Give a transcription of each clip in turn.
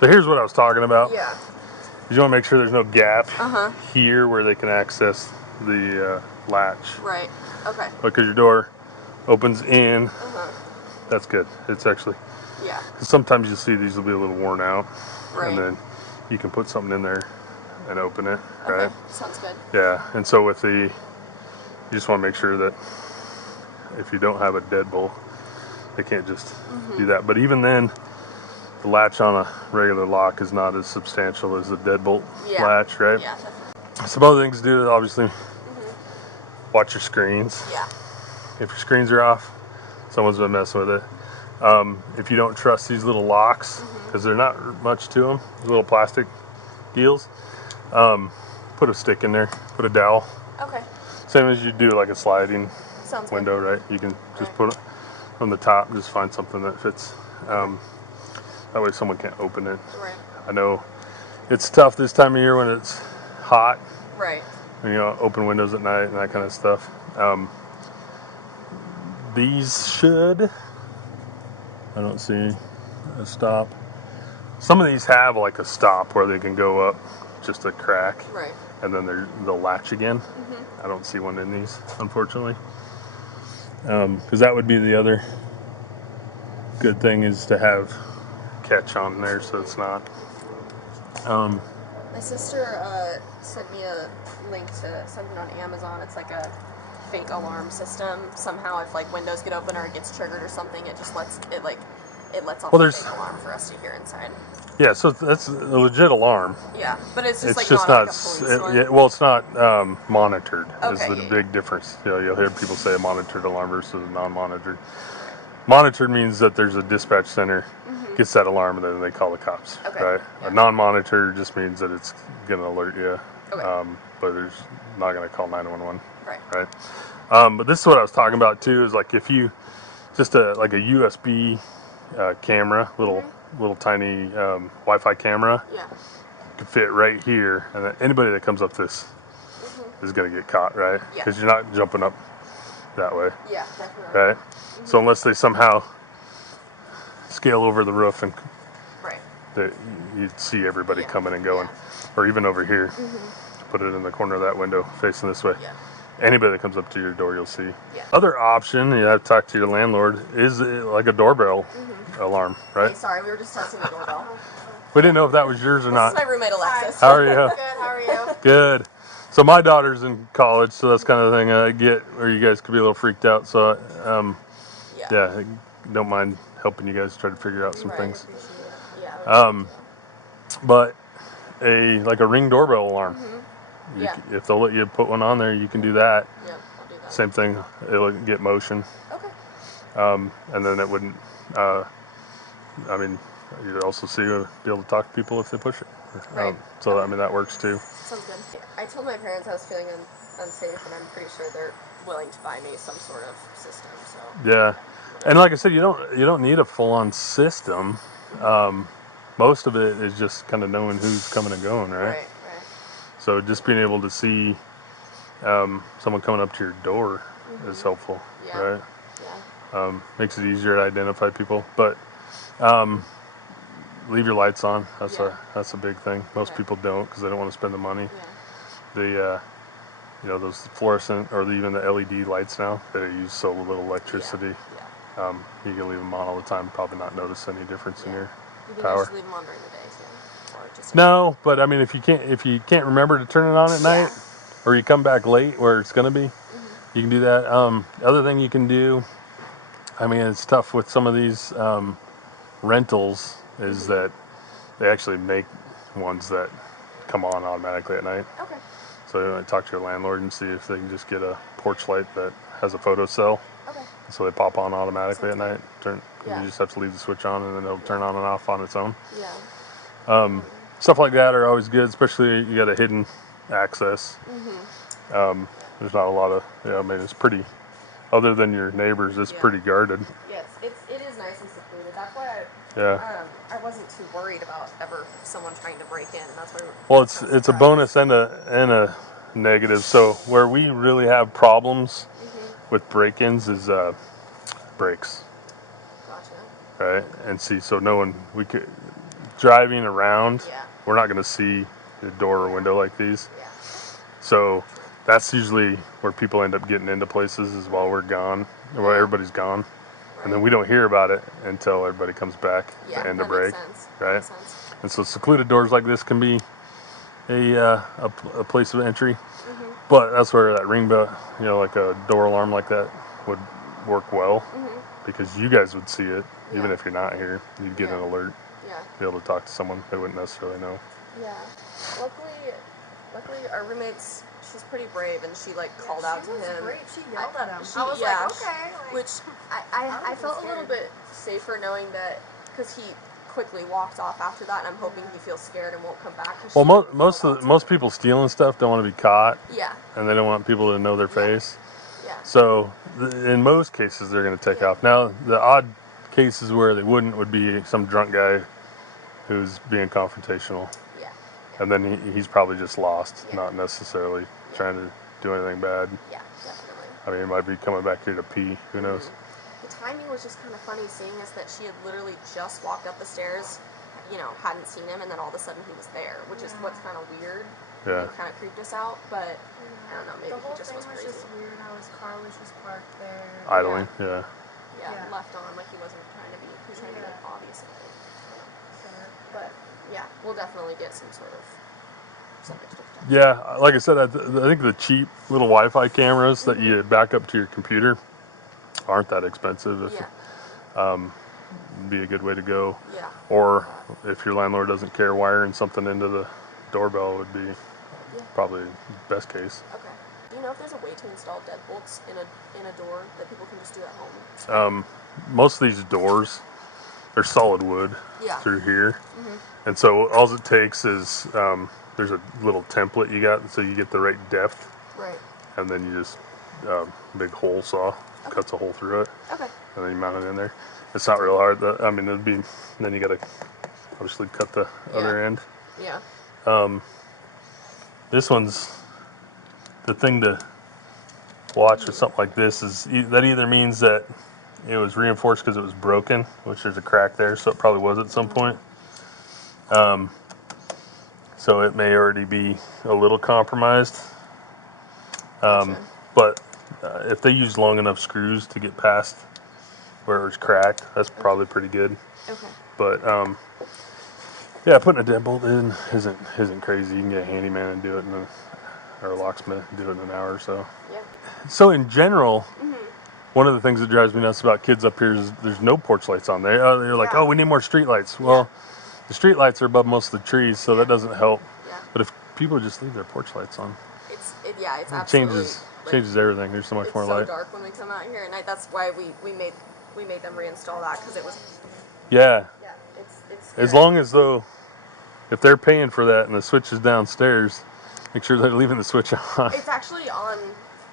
So here's what I was talking about. Yeah. You want to make sure there's no gap Uh-huh. here where they can access the latch. Right. Okay. Because your door opens in. Uh-huh. That's good. It's actually... Yeah. Cause sometimes you'll see these will be a little worn out. Right. And then you can put something in there and open it. Okay. Right? Sounds good. Yeah. And so with the... You just want to make sure that if you don't have a deadbolt, they can't just do that. But even then, the latch on a regular lock is not as substantial as the deadbolt latch, right? Yeah, definitely. Some other things to do is obviously watch your screens. Yeah. If your screens are off, someone's been messing with it. If you don't trust these little locks, because they're not much to them, little plastic deals, put a stick in there, put a dowel. Okay. Same as you do like a sliding Sounds window, good. right? You can just put it on the top, just find something that fits. That way someone can't open it. Right. I know it's tough this time of year when it's hot. Right. And, you know, open windows at night and that kind of stuff. These should... I don't see a stop. Some of these have like a stop where they can go up just a crack. Right. And then they'll latch again. I don't see one in these, unfortunately. Because that would be the other good thing, is to have catch on there so it's not. My sister sent me a link to something on Amazon. It's like a fake alarm system. Somehow if like windows get open or it gets triggered or something, it just lets off a fake alarm for us to hear inside. Yeah, so that's a legit alarm. Yeah, but it's just It's like just not not. like a police one. Well, it's not monitored. Is Okay, the yeah, big difference. You know, you'll hear people say a monitored alarm versus a non-monitored. Monitored means that there's a dispatch center gets that alarm and then they call the cops. Okay. Right. Yeah. A non-monitor just means that it's gonna alert you. Okay. But there's not gonna call 911. Right. Right. But this is what I was talking about too. Is like if you just like a USB camera, little tiny Wi-Fi camera. Yeah. Could fit right here, and then anybody that comes up this is going to get caught, right? Yeah. Because you're not jumping up that way. Yeah, definitely. Right? So unless they somehow scale over the roof and that you'd see everybody coming and going, or even over here, put it in the corner of that window facing this way. Yeah. Anybody that comes up to your door, you'll see. Yeah. Other option, you have to talk to your landlord, is like a doorbell alarm, right? Hey, sorry, we were just testing the doorbell. We didn't know if that was yours or not. This is my roommate Alexis. How are you? Good, how are you? Good. So my daughter's in college, so that's kind of the thing I get where you guys could be a little freaked out. So, yeah, don't mind helping you guys try to figure out some things. Yeah. But like a Ring doorbell alarm. If they'll let you put one on there, you can do that. Yeah, I'll do that. Same thing. It'll get motion. Okay. And then it wouldn't. I mean, you'd also be able to talk to people if they push it. Right. So I mean that works too. Sounds good. I told my parents I was feeling unsafe, and I'm pretty sure they're willing to buy me some sort of system. So. Yeah, and like I said, you don't need a full-on system. Most of it is just kind of knowing who's coming and going, right? Right. So just being able to see someone coming up to your door is helpful, right? Yeah. Makes it easier to identify people, but leave your lights on. That's a big thing. Most people don't because they don't want to spend the money. Yeah. Those fluorescent or even the LED lights now that use so little electricity. Yeah. You can leave them on all the time, probably not notice any difference in your You can power. just leave them on during the day too, or just. No, but I mean, if you can't remember to turn it on at night, or you come back late where it's gonna be, you can do that. Other thing you can do, I mean, it's tough with some of these rentals, is that they actually make ones that come on automatically at night. Okay. So talk to your landlord and see if they can just get a porch light that has a photo cell. Okay. So they pop on automatically at night. You Yeah. just have to leave the switch on, and then it'll turn on and off on its own. Yeah. Stuff like that are always good, especially you got a hidden access. There's not a lot of, I mean, it's pretty, other than your neighbors, it's pretty guarded. Yes, it is nice and secluded. That's why I wasn't too worried about ever someone trying to break in. That's why. Well, it's a bonus and a negative. So where we really have problems with break-ins is brakes. Gotcha. Right, and see, so no one driving around, Yeah. we're not going to see a door or window like these. Yeah. So that's usually where people end up getting into places is while we're gone, or while everybody's gone. Right. And then we don't hear about it until everybody comes back Yeah, to end a that break. makes sense. Right? Makes sense. And so secluded doors like this can be a place of entry. But that's where that ring bell, like a door alarm like that would work well, because you guys would see it, even if you're not here. You'd get an alert, be able to talk to someone. They wouldn't necessarily know. Yeah. Luckily, our roommate's, she's pretty brave, and she called out to him. She was brave. She yelled at him. I was like, okay. Which I felt a little bit safer knowing that, because he quickly walked off after that, and I'm hoping he feels scared and won't come back. Well, most people stealing stuff don't want to be caught. Yeah. And they don't want people to know their face. Yeah. So in most cases, they're going to take off. Now, the odd cases where they wouldn't would be some drunk guy who's being confrontational. Yeah. And then he's probably just lost, not necessarily trying to do anything bad. Yeah, definitely. I mean, he might be coming back here to pee. Who knows? The timing was just kind of funny, seeing as that she had literally just walked up the stairs, hadn't seen him, and then all of a sudden he was there, which is what's kind of weird. Yeah. It kind of creeped us out, but I don't know, maybe the whole he just thing was was crazy. just weird how his car was just parked there. Idling, yeah. Yeah, Yeah. left on, like he wasn't trying to be, he was trying to be obvious about it. So, But yeah, we'll definitely get some sort of some extra protection. Yeah, like I said, I think the cheap little Wi-Fi cameras that you back up to your computer aren't that expensive. Be a good way to go. Yeah. Or if your landlord doesn't care, wiring something into the doorbell would be probably best case. Okay. Do you know if there's a way to install deadbolts in a door that people can just do at home? Most of these doors are solid wood through here, and so all it takes is there's a little template you got, so you get the right depth, Right. and then you just big hole saw cuts a hole through it, Okay. and then you mount it in there. It's not real hard. Then you got to obviously cut the other end. Yeah. This one's the thing to watch with something like this is that either means that it was reinforced because it was broken, which there's a crack there, so it probably was at some point. So it may already be a little compromised. But if they use long enough screws to get past where it was cracked, that's probably pretty good. Okay. But yeah, putting a deadbolt in isn't crazy. You can get a handyman and do it or a locksmith and do it in an hour or so. Yeah. So in general, one of the things that drives me nuts about kids up here is there's no porch lights on there. They're like, oh, we need more street lights. Well, the street lights are above most of the trees, so that doesn't help. Yeah. But if people just leave their porch lights on, It's it absolutely changes everything. There's so much more light. It's so dark when we come out here at night. That's why we made them reinstall that, because it was. Yeah. Yeah. It's. As long as if they're paying for that and the switch is downstairs, make sure they're leaving the switch on. It's actually on.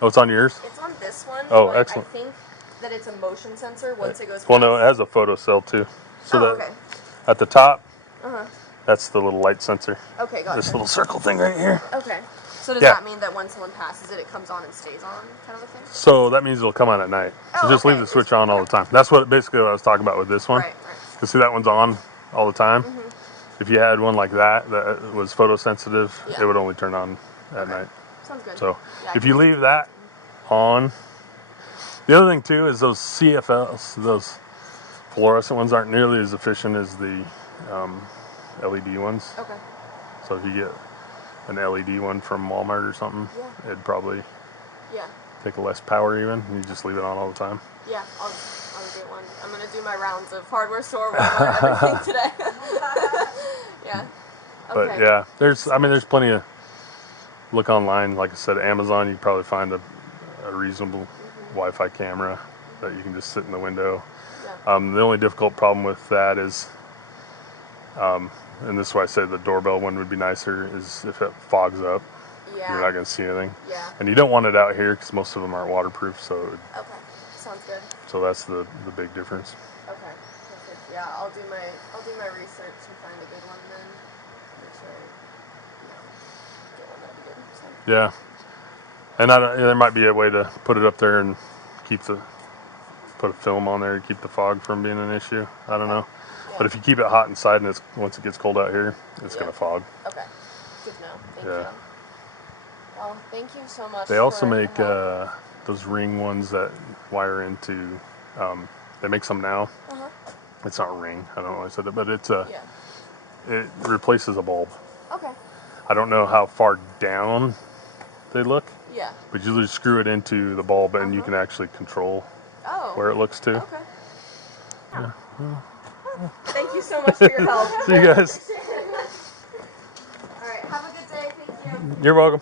Oh, it's on yours? It's on this one. Oh, but excellent. I think that it's a motion sensor once it goes. Well, no, it past. has a photo cell too. So okay. At the top, Uh-huh. that's the little light sensor. Okay, got it. This little circle thing right here. Okay. So does that mean that when someone passes it, it comes on and stays on, kind of a thing? So that means it'll come on at night. So just leave the switch on all the time. That's basically what I was talking about with this one. Right. You see that one's on all the time. If you had one like that was photosensitive, it would only turn on at night. Sounds good. So if you leave that on, the other thing too is those CFLs, those fluorescent ones aren't nearly as efficient as the LED ones. Okay. So if you get an LED one from Walmart or something, it'd probably take less power even. You just leave it on all the time. Yeah, I'll get one. I'm gonna do my rounds of hardware store, Walmart, everything today. Yeah. Okay. But yeah, there's plenty of look online. Like I said, Amazon, you probably find a reasonable Wi-Fi camera that you can just sit in the window. Yeah. The only difficult problem with that is, and this is why I say the doorbell one would be nicer, is if it fogs up, you're not going to see anything. Yeah. And you don't want it out here because most of them aren't waterproof. So Okay. Sounds good. So that's the big difference. Okay. Perfect. Yeah, I'll do my research and find a good one then. Make sure get one that'll be good. So. Yeah. And there might be a way to put it up there and put a film on there to keep the fog from being an issue. I don't know. But if you keep it hot inside and once it gets cold out here, it's gonna fog. Okay. Good to know. Thank Yeah. you. Well, thank you so much. They also for make the help. those ring ones that wire into. They make some now. Uh-huh. It's not a ring. I don't know why I said it, but it's a. Yeah. It replaces a bulb. Okay. I don't know how far down they look. Yeah. But you just screw it into the bulb and you can actually control where it looks to. Okay. Yeah. Thank you so much for your help. See you guys. All right. Have a good day. Thank you. You're welcome.